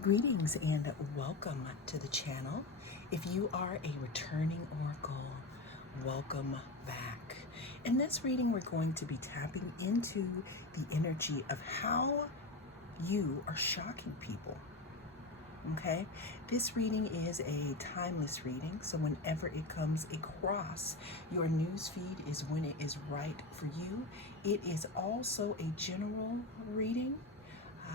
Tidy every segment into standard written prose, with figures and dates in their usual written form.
Greetings and welcome to the channel. If you are a returning oracle, welcome back. In this reading, we're going to be tapping into the energy of how you are shocking people. Okay, this reading is a timeless reading, so whenever it comes across your news feed is when it is right for you. It is also a general reading,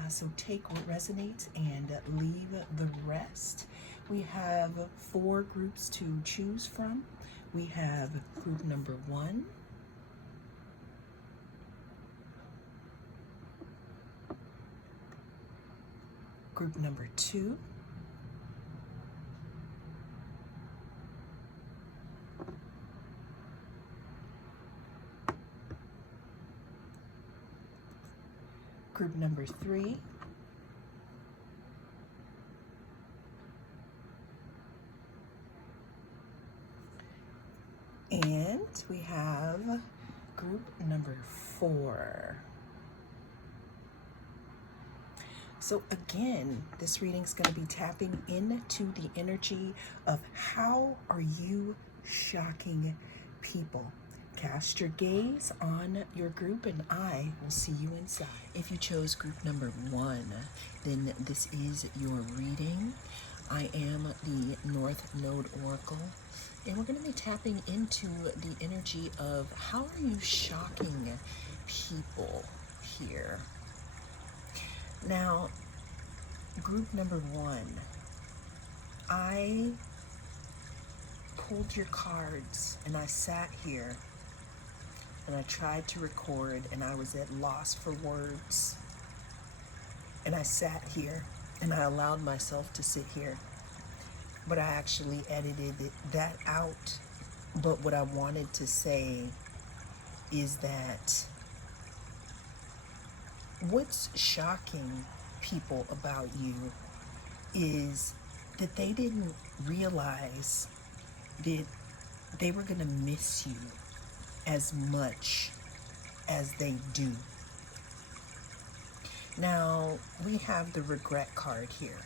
so take what resonates and leave the rest. We have 4 groups to choose from. We have group number 1, group number 2, group number 3, and we have group number 4. So again, this reading is going to be tapping into the energy of how are you shocking people. Cast your gaze on your group and I will see you inside. If you chose group number 1, then this is your reading. I am the North Node Oracle, and we're going to be tapping into the energy of how are you shocking people here. Now, group number 1, I pulled your cards and I sat here and I tried to record and I was at loss for words. And I sat here and I allowed myself to sit here. But I actually edited that out. But what I wanted to say is that what's shocking people about you is that they didn't realize that they were going to miss you as much as they do. Now, we have the regret card here.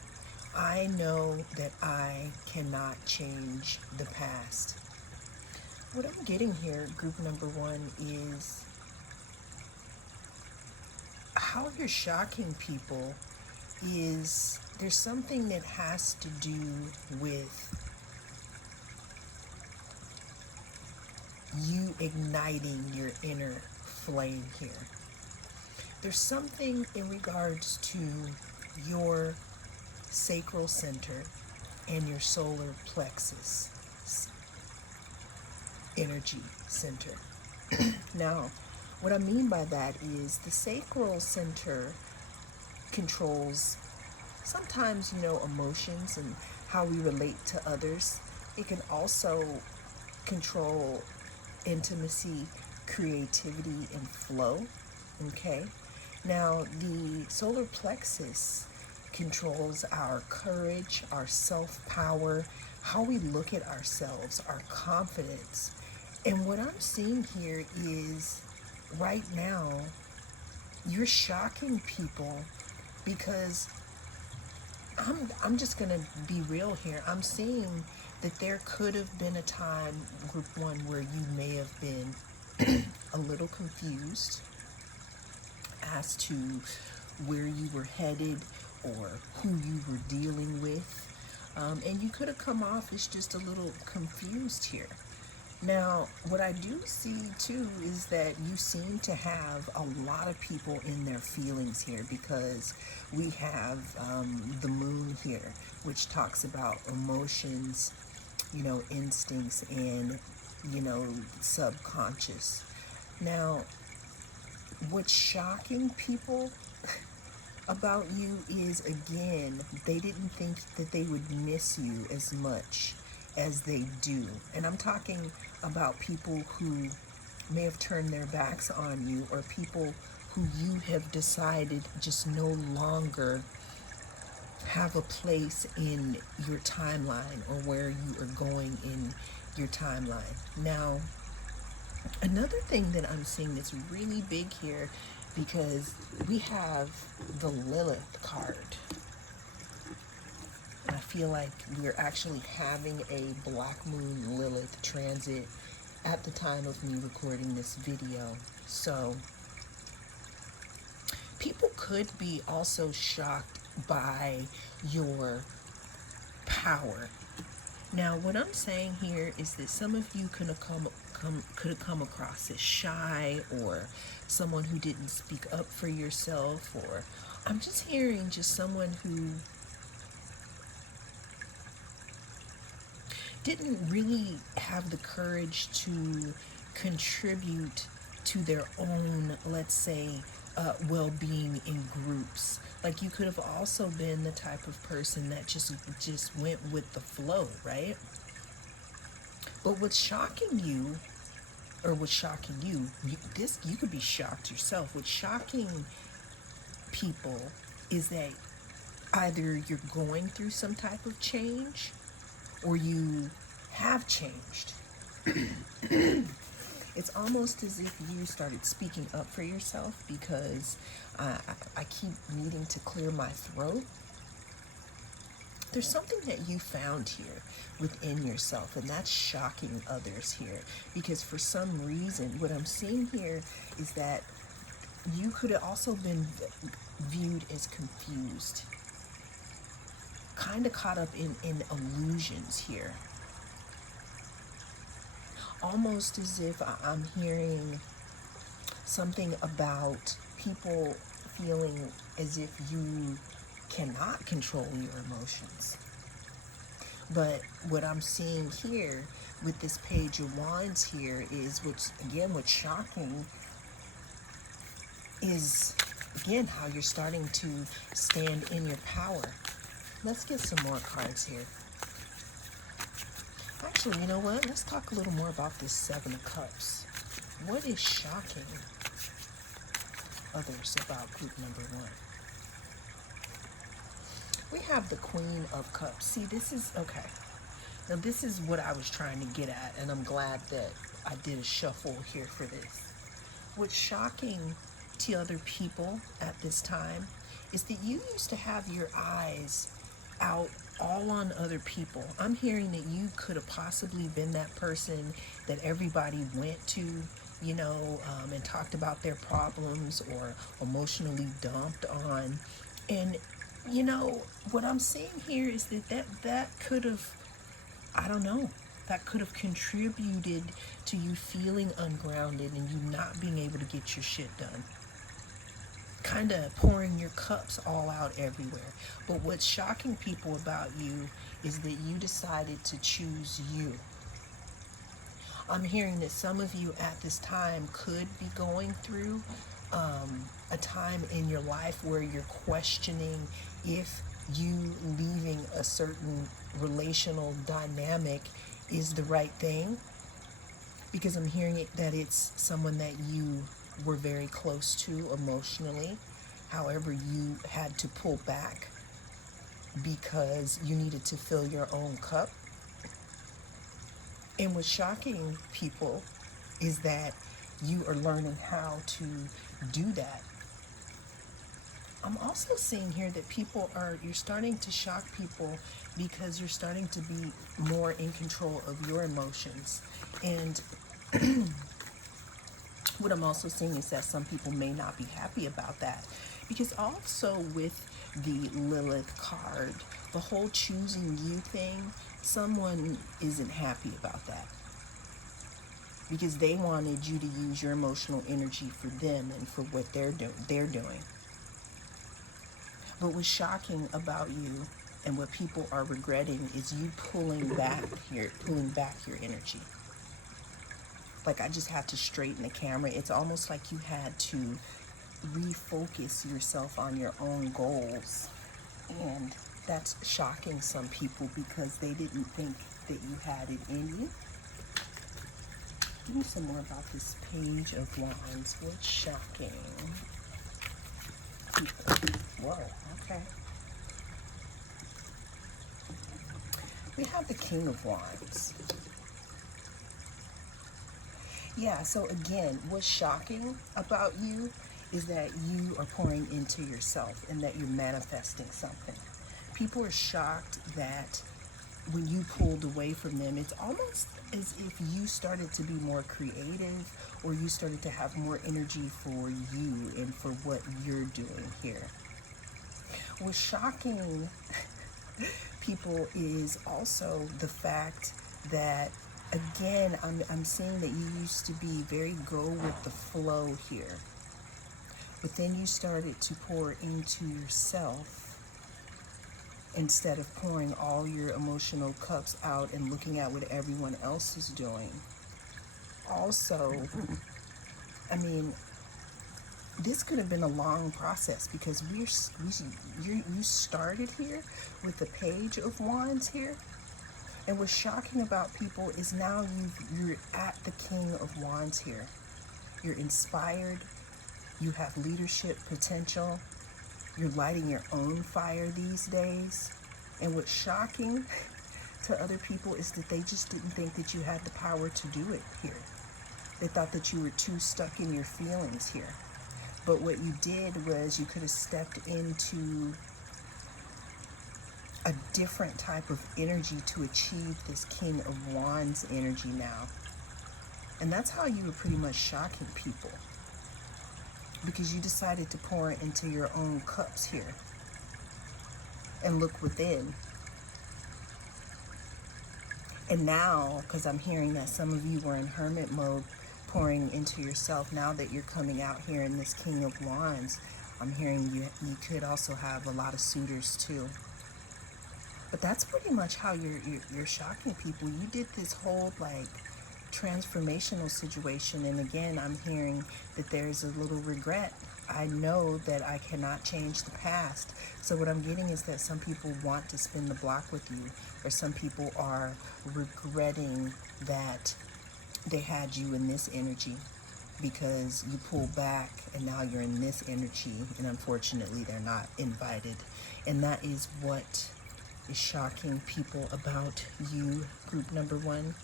I know that I cannot change the past. What I'm getting here, group number 1, is how you're shocking people is there's something that has to do with you igniting your inner flame here. There's something in regards to your sacral center and your solar plexus energy center. Now, what I mean by that is the sacral center controls sometimes, emotions and how we relate to others. It can also control intimacy, creativity, and flow. Okay? Now, the solar plexus controls our courage, our self-power, how we look at ourselves, our confidence. And what I'm seeing here is right now, you're shocking people because I'm just going to be real here. I'm seeing that there could have been a time, group 1, where you may have been a little confused as to where you were headed or who you were dealing with. And you could have come off as just a little confused here. Now, what I do see too is that you seem to have a lot of people in their feelings here because we have the moon here, which talks about emotions, instincts, and, subconscious. Now, what's shocking people about you is, again, they didn't think that they would miss you as much as they do. And I'm talking about people who may have turned their backs on you, or people who you have decided just no longer have a place in your timeline or where you are going in your timeline. Now, another thing that I'm seeing that's really big here, because we have the Lilith card. And I feel like we're actually having a Black Moon Lilith transit at the time of me recording this video. So people could be also shocked by your power. Now, what I'm saying here is that some of you could have come across as shy, or someone who didn't speak up for yourself, or I'm just hearing just someone who didn't really have the courage to contribute to their own, let's say, well-being in groups. Like, you could have also been the type of person that just went with the flow, right? But what's shocking you, or what's shocking you could be shocked yourself. What's shocking people is that either you're going through some type of change, or you have changed. It's almost as if you started speaking up for yourself, because I keep needing to clear my throat. There's something that you found here within yourself, and that's shocking others here, because for some reason, what I'm seeing here is that you could have also been viewed as confused, kind of caught up in illusions here. Almost as if I'm hearing something about people feeling as if you cannot control your emotions. But what I'm seeing here with this Page of Wands here is, what's shocking is, again, how you're starting to stand in your power. Let's get some more cards here. Actually, you know what? Let's talk a little more about this Seven of Cups. What is shocking others about group number one? We have the Queen of Cups. See, this is, okay. Now, this is what I was trying to get at, and I'm glad that I did a shuffle here for this. What's shocking to other people at this time is that you used to have your eyes out all on other people. I'm hearing that you could have possibly been that person that everybody went to, and talked about their problems, or emotionally dumped on. And, what I'm seeing here is that could have, I don't know, that could have contributed to you feeling ungrounded and you not being able to get your shit done. Kind of pouring your cups all out everywhere. But what's shocking people about you is that you decided to choose you. I'm hearing that some of you at this time could be going through a time in your life where you're questioning if you leaving a certain relational dynamic is the right thing. Because I'm hearing that it's someone that you were very close to emotionally. However, you had to pull back because you needed to fill your own cup. And what's shocking people is that you are learning how to do that. I'm also seeing here that you're starting to shock people because you're starting to be more in control of your emotions. And what I'm also seeing is that some people may not be happy about that, because also with the Lilith card, the whole choosing you thing, someone isn't happy about that, because they wanted you to use your emotional energy for them and for what they're doing. But what's shocking about you and what people are regretting is you pulling back your energy. Like, I just have to straighten the camera. It's almost like you had to refocus yourself on your own goals. And that's shocking some people because they didn't think that you had it in you. Give me some more about this Page of Wands. What's shocking people? Whoa, okay. We have the King of Wands. Yeah, so again, what's shocking about you is that you are pouring into yourself and that you're manifesting something. People are shocked that when you pulled away from them, it's almost as if you started to be more creative, or you started to have more energy for you and for what you're doing here. What's shocking people is also the fact that, again, I'm seeing that you used to be very go with the flow here, but then you started to pour into yourself instead of pouring all your emotional cups out and looking at what everyone else is doing. Also, I mean, this could have been a long process, because you started here with the Page of Wands here. And what's shocking about people is now you're at the King of Wands here. You're inspired. You have leadership potential. You're lighting your own fire these days. And what's shocking to other people is that they just didn't think that you had the power to do it here. They thought that you were too stuck in your feelings here. But what you did was you could have stepped into a different type of energy to achieve this King of Wands energy now. And that's how you were pretty much shocking people, because you decided to pour into your own cups here and look within. And now, because I'm hearing that some of you were in hermit mode, pouring into yourself, now that you're coming out here in this King of Wands, I'm hearing you could also have a lot of suitors too. But that's pretty much how you're shocking people. You did this whole like transformational situation, and again, I'm hearing that there's a little regret. I know that I cannot change the past. So what I'm getting is that some people want to spin the block with you, or some people are regretting that they had you in this energy, because you pulled back and now you're in this energy, and unfortunately they're not invited. And that is what is shocking people about you, group number 1.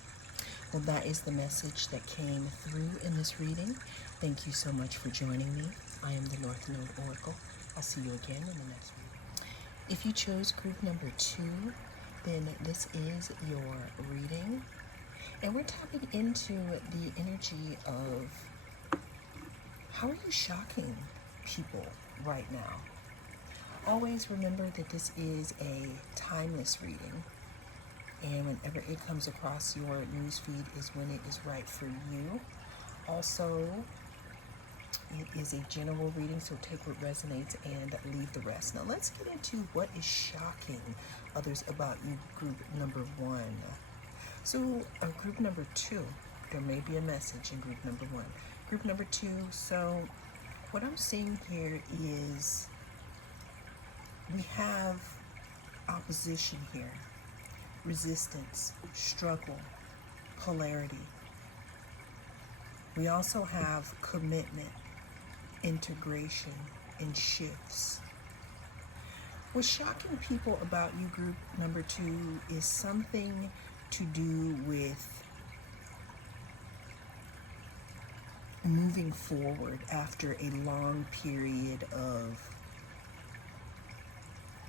Well, that is the message that came through in this reading. Thank you so much for joining me. I am the North Node Oracle. I'll see you again in the next reading. If you chose group number 2, then this is your reading. And we're tapping into the energy of how are you shocking people right now. Always remember that this is a timeless reading, and whenever it comes across your newsfeed is when it is right for you. Also, it is a general reading, so take what resonates and leave the rest. Now let's get into what is shocking others about you, group number 1. So group number 2, there may be a message in group number 1. Group number 2, so what I'm seeing here is we have opposition here, resistance, struggle, polarity. We also have commitment, integration, and shifts. What's shocking people about you, group number 2, is something to do with moving forward after a long period of,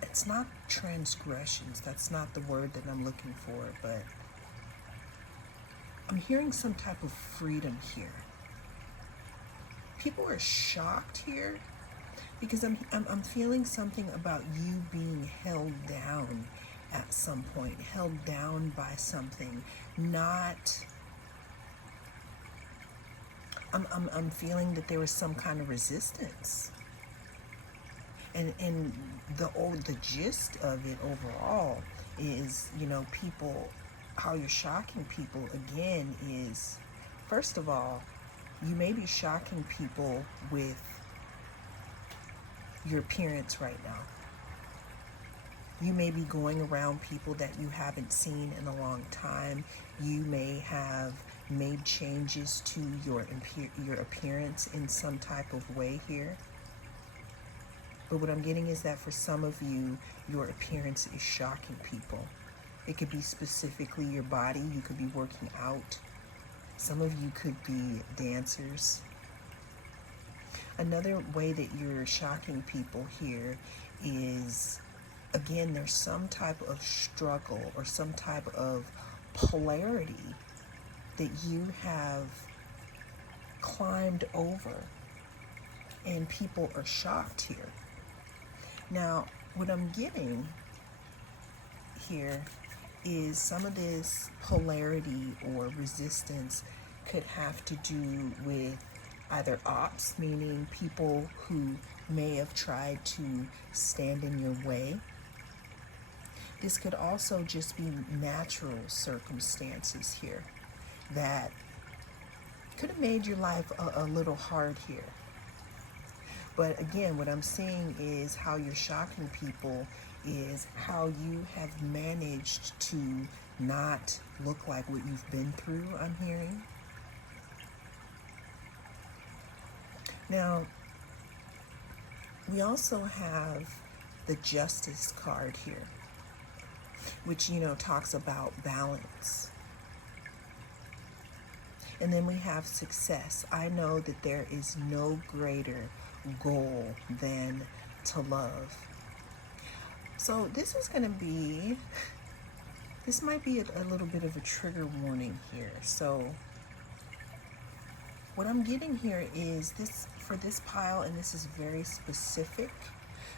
it's not transgressions, that's not the word that I'm looking for, but I'm hearing some type of freedom here. People are shocked here because I'm feeling something about you being held down at some point, held down by something. Not, I'm feeling that there was some kind of resistance. And the gist of it overall is, people, how you're shocking people again is, first of all, you may be shocking people with your appearance right now. You may be going around people that you haven't seen in a long time. You may have made changes to your appearance in some type of way here. But what I'm getting is that for some of you, your appearance is shocking people. It could be specifically your body. You could be working out. Some of you could be dancers. Another way that you're shocking people here is again, there's some type of struggle or some type of polarity that you have climbed over, and people are shocked here. Now, what I'm getting here is some of this polarity or resistance could have to do with either ops, meaning people who may have tried to stand in your way. This could also just be natural circumstances here that could have made your life a little hard here. But again, what I'm seeing is how you're shocking people is how you have managed to not look like what you've been through, I'm hearing. Now, we also have the Justice card here, which, talks about balance. And then we have success. I know that there is no greater goal than to love. So this might be a little bit of a trigger warning here. So what I'm getting here is this, for this pile, and this is very specific,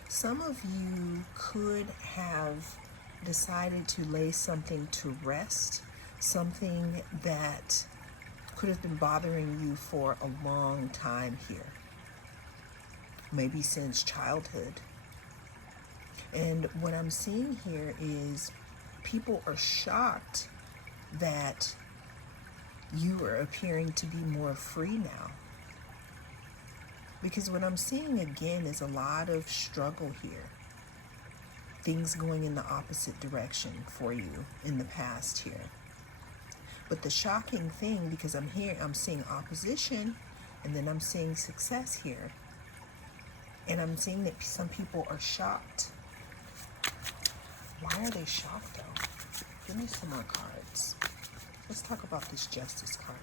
some of you could have decided to lay something to rest, something that could have been bothering you for a long time here, maybe since childhood. And what I'm seeing here is people are shocked that you are appearing to be more free now. Because what I'm seeing again is a lot of struggle here. Things going in the opposite direction for you in the past here. But the shocking thing, because I'm seeing opposition, and then I'm seeing success here. And I'm seeing that some people are shocked. Why are they shocked though? Give me some more cards. Let's talk about this Justice card.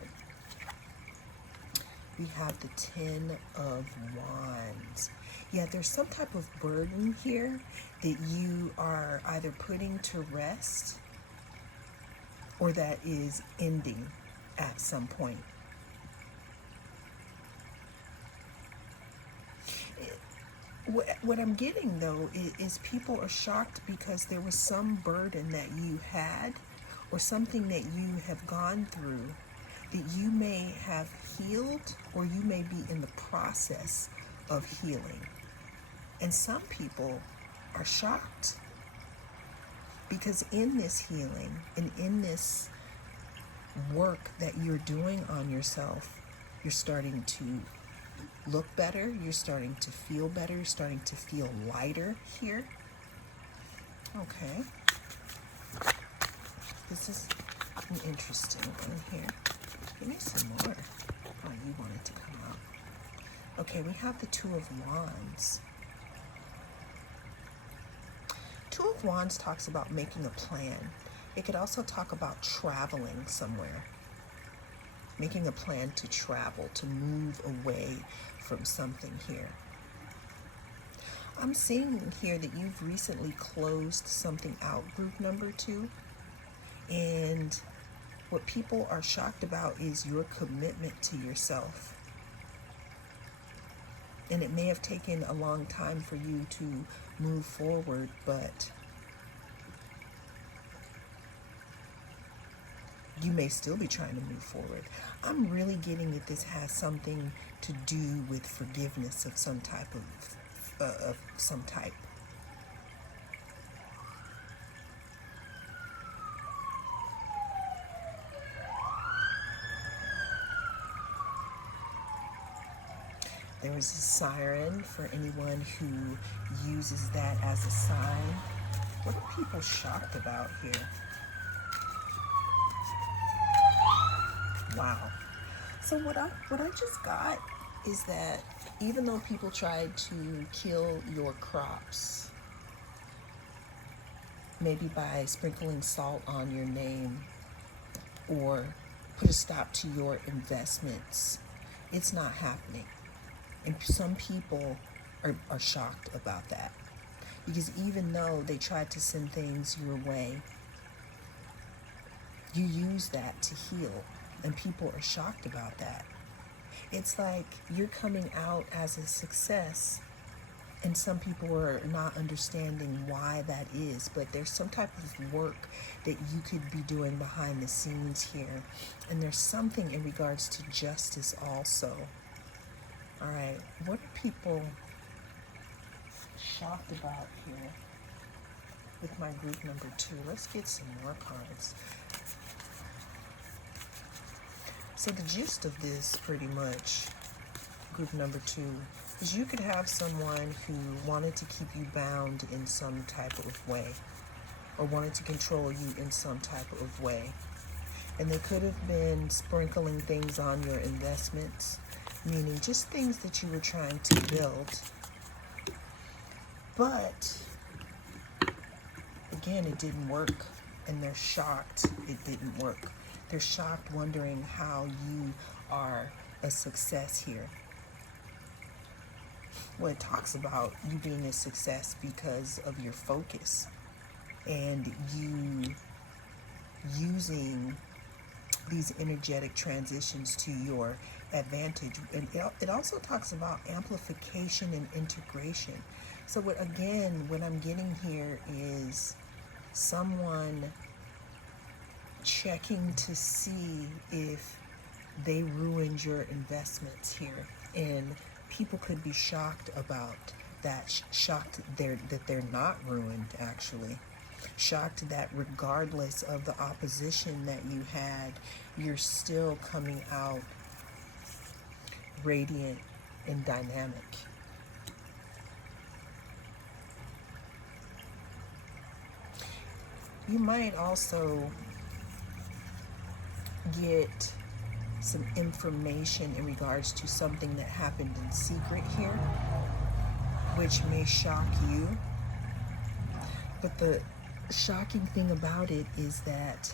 We have the 10 of Wands. Yeah, there's some type of burden here that you are either putting to rest or that is ending at some point. What I'm getting though is people are shocked because there was some burden that you had or something that you have gone through that you may have healed or you may be in the process of healing. And some people are shocked because in this healing and in this work that you're doing on yourself, you're starting to look better, you're starting to feel better, you're starting to feel lighter here. Okay. This is an interesting one here. Give me some more. Oh, you wanted to come up. Okay, we have the Two of Wands. Two of Wands talks about making a plan. It could also talk about traveling somewhere. Making a plan to travel, to move away from something here. I'm seeing here that you've recently closed something out, group number 2. And what people are shocked about is your commitment to yourself. And it may have taken a long time for you to move forward, but you may still be trying to move forward. I'm really getting that this has something to do with forgiveness of some type. There is a siren for anyone who uses that as a sign. What are people shocked about here? Wow. So what I just got is that even though people tried to kill your crops, maybe by sprinkling salt on your name or put a stop to your investments, it's not happening. And some people are shocked about that. Because even though they tried to send things your way, you use that to heal. And people are shocked about that. It's like you're coming out as a success, and some people are not understanding why that is, but there's some type of work that you could be doing behind the scenes here. And there's something in regards to justice also. All right, what are people shocked about here with my group number 2? Let's get some more cards. So the gist of this, pretty much, group number 2, is you could have someone who wanted to keep you bound in some type of way, or wanted to control you in some type of way. And they could have been sprinkling things on your investments, meaning just things that you were trying to build. But again, it didn't work, and they're shocked it didn't work. They're shocked, wondering how you are a success here. Well, it talks about you being a success because of your focus and you using these energetic transitions to your advantage. And it also talks about amplification and integration. So what I'm getting here is someone checking to see if they ruined your investments here. And people could be shocked about that, shocked that they're not ruined, actually. Shocked that regardless of the opposition that you had, you're still coming out radiant and dynamic. You might also get some information in regards to something that happened in secret here, which may shock you. But the shocking thing about it is that,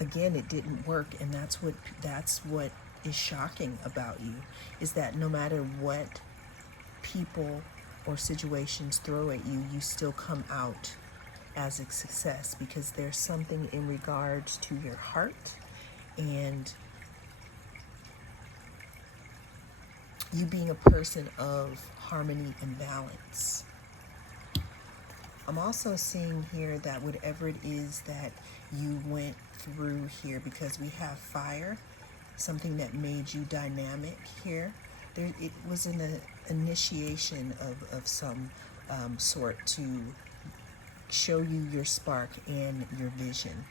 again, it didn't work, and that's what is shocking about you, is that no matter what people or situations throw at you, you still come out as a success, because there's something in regards to your heart and you being a person of harmony and balance. I'm also seeing here that whatever it is that you went through here, because we have fire, something that made you dynamic here. It was an initiation of some sort to show you your spark and your vision.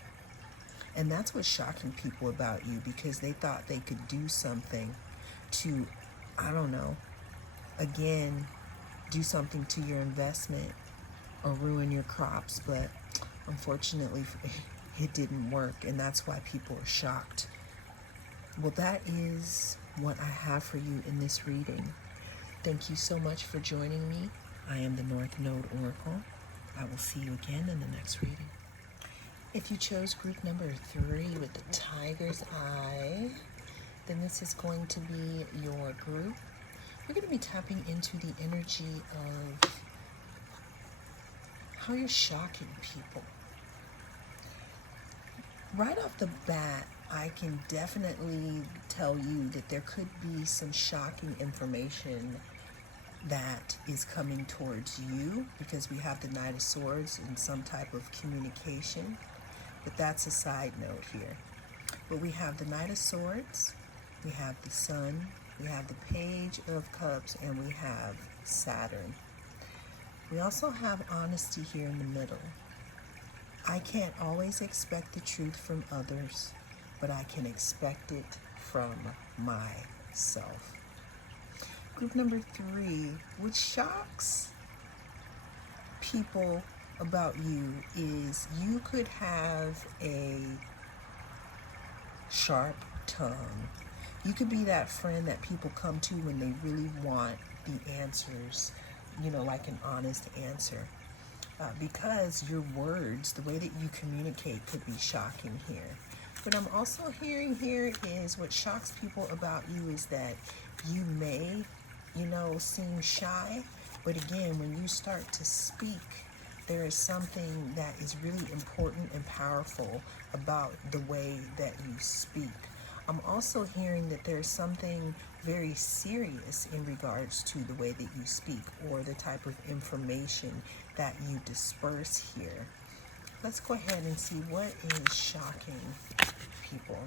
And that's what's shocking people about you, because they thought they could do something to, I don't know, again, do something to your investment or ruin your crops. But unfortunately, it didn't work, and that's why people are shocked. Well, that is what I have for you in this reading. Thank you so much for joining me. I am the North Node Oracle. I will see you again in the next reading. If you chose group number 3 with the tiger's eye, then this is going to be your group. We're going to be tapping into the energy of how you're shocking people. Right off the bat, I can definitely tell you that there could be some shocking information that is coming towards you, because we have the Knight of Swords and some type of communication. But that's a side note here. But we have the Knight of Swords, we have the Sun, we have the Page of Cups, and we have Saturn. We also have honesty here in the middle. I can't always expect the truth from others, but I can expect it from myself. Group number 3, which shocks people about you, is you could have a sharp tongue. You could be that friend that people come to when they really want the answers, like an honest answer. Because your words, the way that you communicate, could be shocking here. What I'm also hearing here is what shocks people about you is that you may, seem shy, But again, when you start to speak, there is something that is really important and powerful about the way that you speak. I'm also hearing that there's something very serious in regards to the way that you speak or the type of information that you disperse here. Let's go ahead and see what is shocking people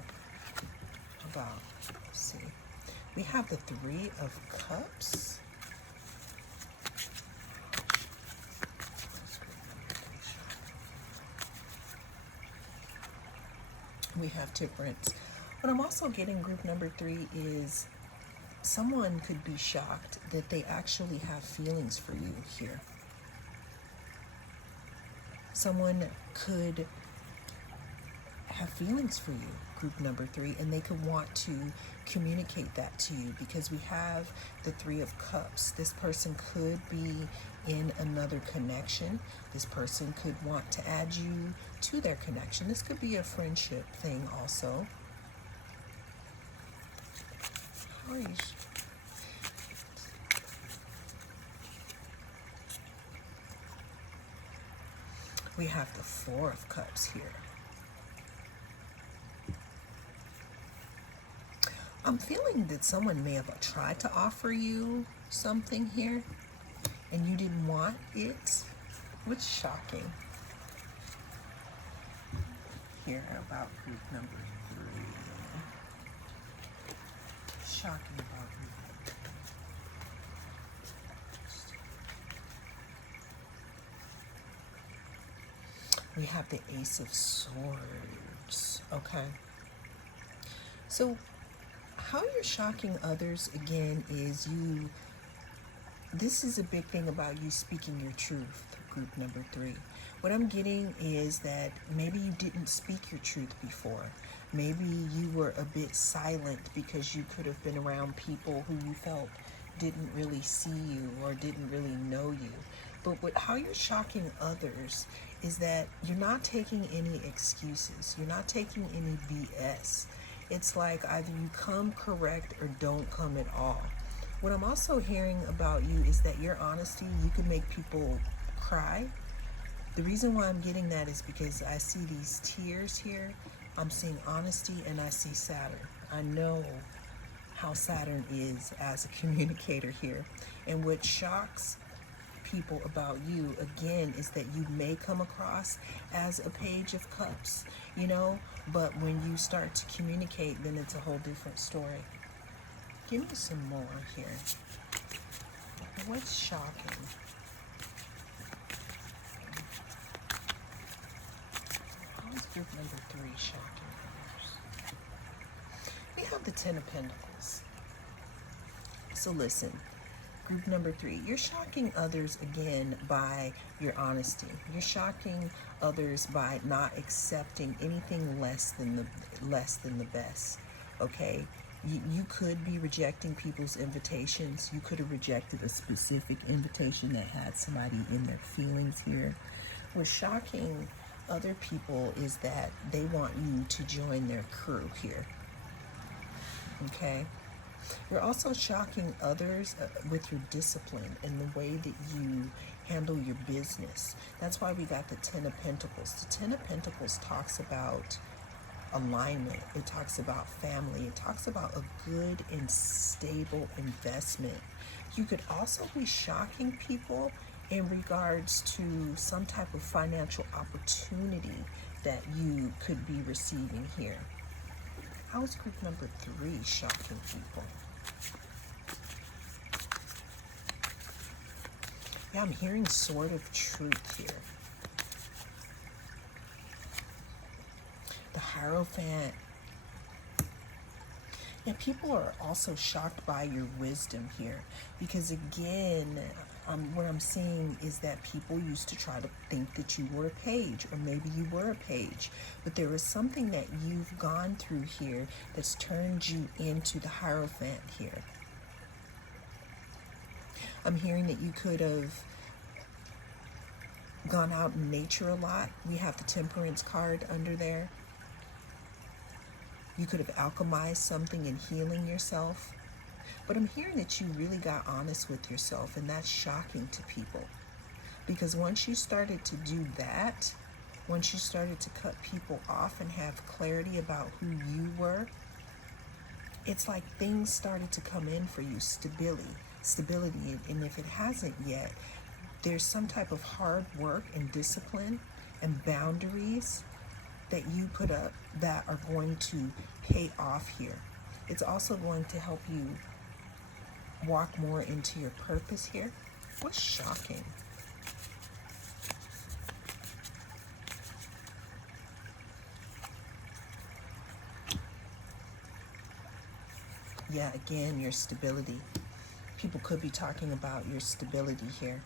about. Let's see. We have the Three of Cups. We have Temperance. What I'm also getting, group number 3, is someone could be shocked that they actually have feelings for you here. Someone could have feelings for you, group number 3, and they could want to communicate that to you because we have the Three of Cups. This person could be in another connection. This person could want to add you to their connection. This could be a friendship thing also. How are you? We have the Four of Cups here. I'm feeling that someone may have tried to offer you something here and you didn't want it, which is shocking. Here about group number 3. Shocking about group. We have the Ace of Swords. Okay. So how you're shocking others again is this is a big thing about you speaking your truth, group number 3. What I'm getting is that maybe you didn't speak your truth before. Maybe you were a bit silent because you could have been around people who you felt didn't really see you or didn't really know you. But how you're shocking others is that you're not taking any excuses. You're not taking any BS. It's like either you come correct or don't come at all. What I'm also hearing about you is that your honesty, you can make people cry. The reason why I'm getting that is because I see these tears here. I'm seeing honesty and I see Saturn. I know how Saturn is as a communicator here. And what shocks people about you again is that you may come across as a Page of Cups, but when you start to communicate, then it's a whole different story. Give me some more here. What's shocking? How is group number 3 shocking others? We have the Ten of Pentacles. So listen, group number 3, you're shocking others again by your honesty. You're shocking others by not accepting anything less than the best. Okay? You could be rejecting people's invitations. You could have rejected a specific invitation that had somebody in their feelings here. What's shocking other people is that they want you to join their crew here. Okay? You're also shocking others with your discipline and the way that you handle your business. That's why we got the Ten of Pentacles. The Ten of Pentacles talks about alignment. It talks about family. It talks about a good and stable investment. You could also be shocking people in regards to some type of financial opportunity that you could be receiving here. How is group number 3 shocking people? Yeah, I'm hearing Sword of Truth here. The Hierophant. Yeah, people are also shocked by your wisdom here because again, what I'm seeing is that people used to try to think that you were a page, or maybe you were a page, but there is something that you've gone through here that's turned you into the Hierophant here. I'm hearing that you could have gone out in nature a lot. We have the Temperance card under there. You could have alchemized something and healing yourself. But I'm hearing that you really got honest with yourself, and that's shocking to people. Because once you started to do that, once you started to cut people off and have clarity about who you were, it's like things started to come in for you, stability. And if it hasn't yet, there's some type of hard work and discipline and boundaries that you put up that are going to pay off here. It's also going to help you walk more into your purpose here. What's shocking? Yeah, again, your stability. People could be talking about your stability here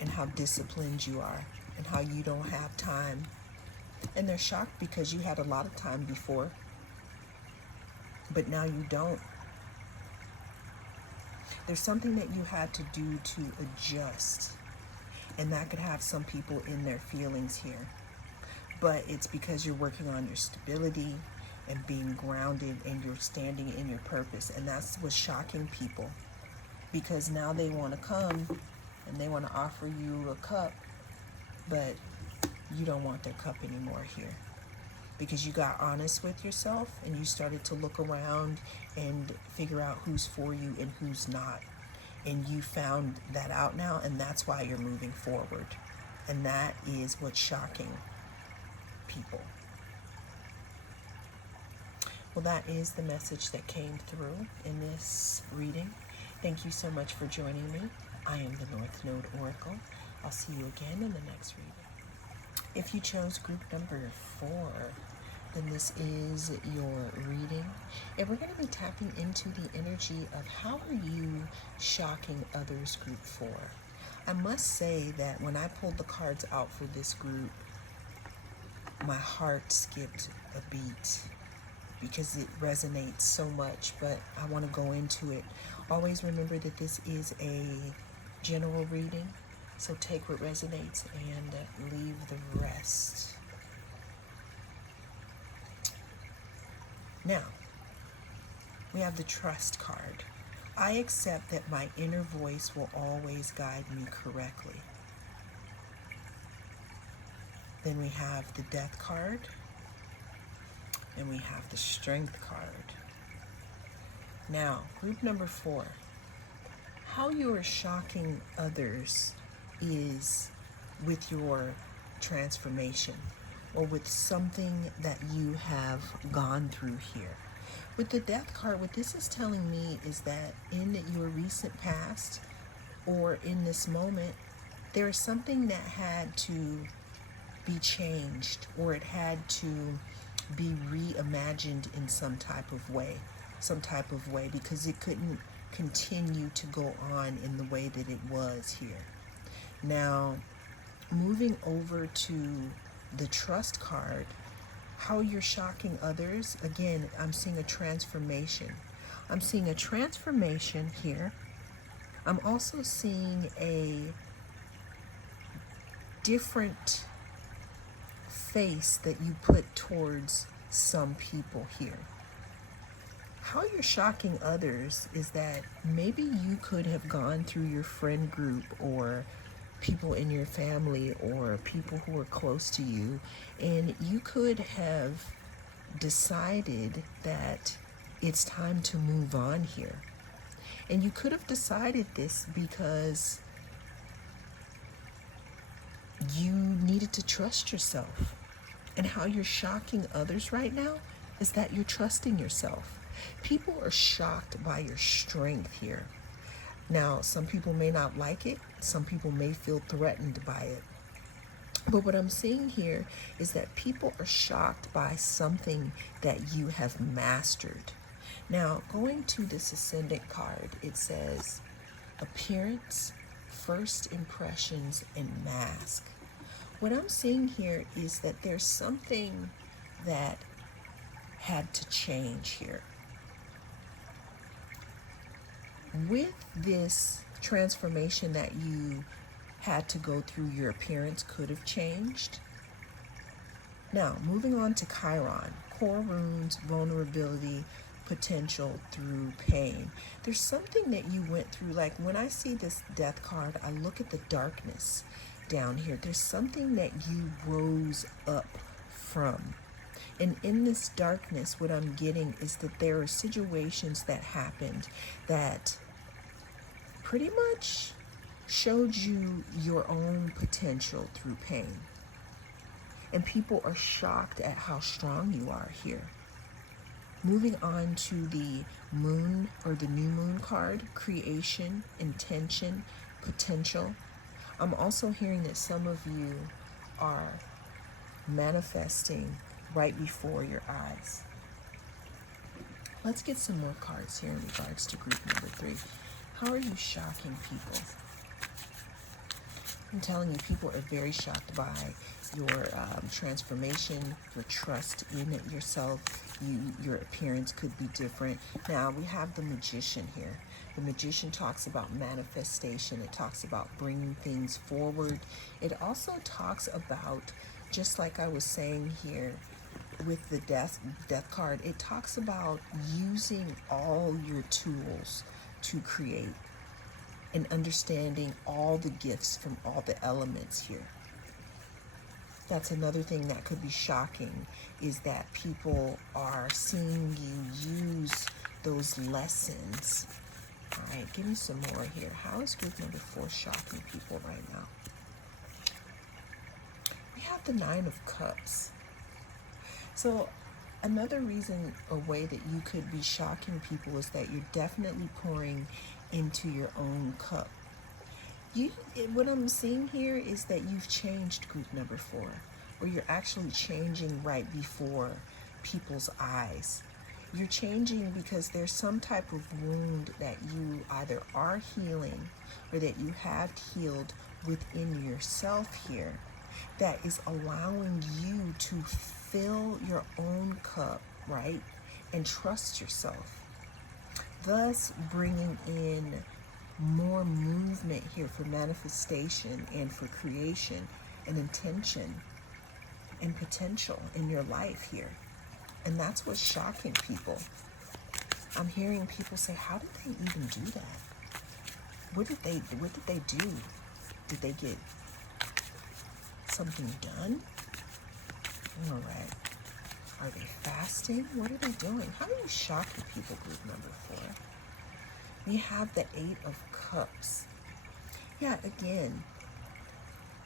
and how disciplined you are and how you don't have time. And they're shocked because you had a lot of time before, but now you don't. There's something that you had to do to adjust, and that could have some people in their feelings here. But it's because you're working on your stability and being grounded, and you're standing in your purpose. And that's what's shocking people, because now they want to come and they want to offer you a cup, but you don't want their cup anymore here, because you got honest with yourself and you started to look around and figure out who's for you and who's not. And you found that out now, and that's why you're moving forward. And that is what's shocking people. Well, that is the message that came through in this reading. Thank you so much for joining me. I am the North Node Oracle. I'll see you again in the next reading. If you chose group number 4, then this is your reading. And we're going to be tapping into the energy of how are you shocking others, group 4. I must say that when I pulled the cards out for this group, my heart skipped a beat because it resonates so much, but I want to go into it. Always remember that this is a general reading, so take what resonates and leave the rest. Now, we have the Trust card. I accept that my inner voice will always guide me correctly. Then we have the Death card, and we have the Strength card. Now, group number 4. How you are shocking others is with your transformation or with something that you have gone through here. With the Death card, what this is telling me is that in your recent past or in this moment, there is something that had to be changed, or it had to be reimagined in some type of way, because it couldn't continue to go on in the way that it was here. Now, moving over to the Trust card, how you're shocking others, again, I'm seeing a transformation. I'm seeing a transformation here. I'm also seeing a different face that you put towards some people here. How you're shocking others is that maybe you could have gone through your friend group or people in your family or people who are close to you, and you could have decided that it's time to move on here. And you could have decided this because you needed to trust yourself. And how you're shocking others right now is that you're trusting yourself. People are shocked by your strength here. Now, some people may not like it. Some people may feel threatened by it. But what I'm seeing here is that people are shocked by something that you have mastered. Now, going to this Ascendant card, it says appearance, first impressions, and mask. What I'm seeing here is that there's something that had to change here. With this transformation that you had to go through, your appearance could have changed. Now, moving on to Chiron, core runes, vulnerability, potential through pain. There's something that you went through. Like when I see this death card, I look at the darkness down here. There's something that you rose up from. And in this darkness, what I'm getting is that there are situations that happened that pretty much showed you your own potential through pain. And people are shocked at how strong you are here. Moving on to the moon or the new moon card, creation, intention, potential. I'm also hearing that some of you are manifesting right before your eyes. Let's get some more cards here in regards to group number 3. How are you shocking people? I'm telling you, people are very shocked by your transformation, your trust in yourself. Your appearance could be different. Now, we have the Magician here. The Magician talks about manifestation. It talks about bringing things forward. It also talks about, just like I was saying here with the death card, it talks about using all your tools to create and understanding all the gifts from all the elements here. That's another thing that could be shocking, is that people are seeing you use those lessons. All right, give me some more here. How is group number 4 shocking people right now? We have the 9 of Cups. So another reason, a way that you could be shocking people, is that you're definitely pouring into your own cup. What I'm seeing here is that you've changed group number 4, or you're actually changing right before people's eyes. You're changing because there's some type of wound that you either are healing or that you have healed within yourself here, that is allowing you to fill your own cup, right? And trust yourself. Thus bringing in more movement here for manifestation and for creation and intention and potential in your life here. And that's what's shocking people. I'm hearing people say, how did they even do that? What did they do? Did they get something done? All right. Are they fasting? What are they doing? How are you shocking people, group number 4? We have the 8 of Cups. Yeah, again,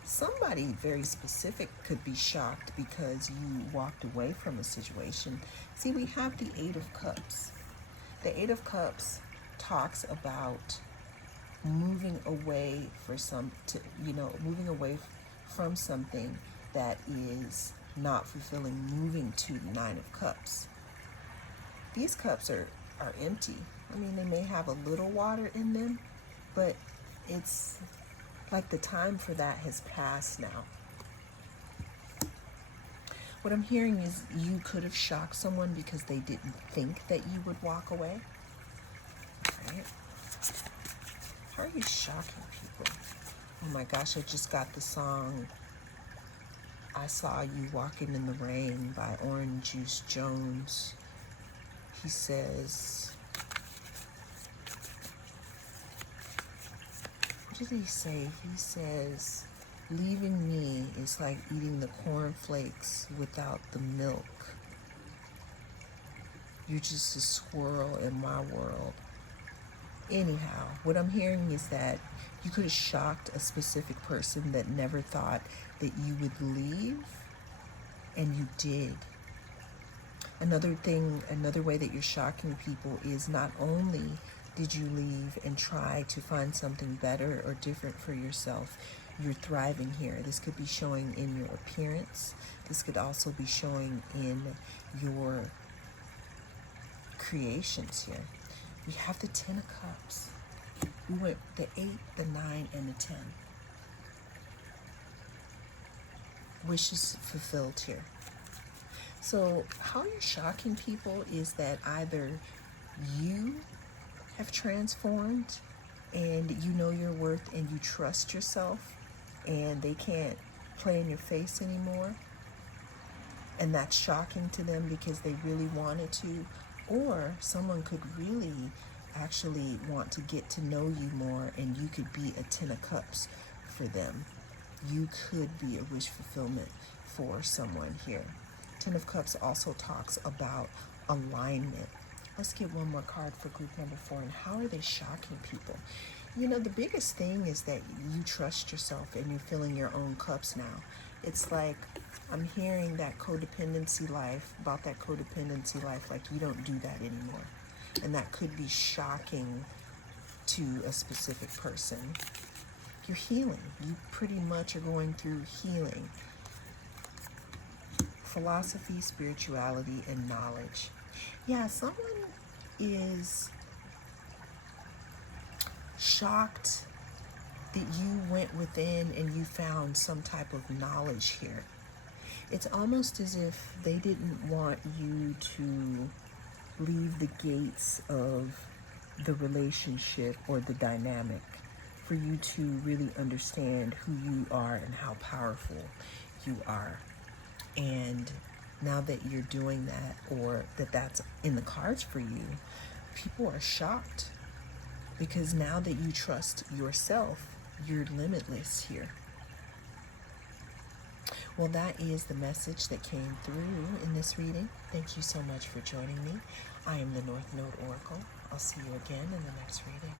somebody very specific could be shocked because you walked away from a situation. See, we have the 8 of Cups. The 8 of Cups talks about moving away moving away from something that is not fulfilling, moving to the 9 of Cups. These cups are empty. I mean, they may have a little water in them, but it's like the time for that has passed now. What I'm hearing is you could have shocked someone because they didn't think that you would walk away. Right? How are you shocking people? Oh my gosh, I just got the song I Saw You Walking in the Rain by Orange Juice Jones. He says, what did he say? He says, leaving me is like eating the cornflakes without the milk. You're just a squirrel in my world. Anyhow, what I'm hearing is that you could have shocked a specific person that never thought that you would leave, and you did. Another way that you're shocking people is not only did you leave and try to find something better or different for yourself, you're thriving here. This could be showing in your appearance. This could also be showing in your creations here. We have the 10 of Cups. We went the 8, the 9, and the 10. Wishes fulfilled here. So how you're shocking people is that either you have transformed and you know your worth and you trust yourself and they can't play in your face anymore, and that's shocking to them because they really wanted to, Or someone could really actually want to get to know you more, and you could be a 10 of cups for them. You could be a wish fulfillment for someone here. 10 of cups also talks about alignment. Let's get one more card for group number 4. And how are they shocking people? You know, the biggest thing is that you trust yourself and you're filling your own cups now. It's like I'm hearing that codependency life, about that codependency life, like you don't do that anymore. And that could be shocking to a specific person. You're healing. You pretty much are going through healing. Philosophy, spirituality, and knowledge. Yeah, someone is shocked that you went within and you found some type of knowledge here. It's almost as if they didn't want you to leave the gates of the relationship or the dynamic, for you to really understand who you are and how powerful you are. And now that you're doing that, or that's in the cards for you, people are shocked, because now that you trust yourself, you're limitless here. Well, that is the message that came through in this reading. Thank you so much for joining me. I am the North Node Oracle. I'll see you again in the next reading.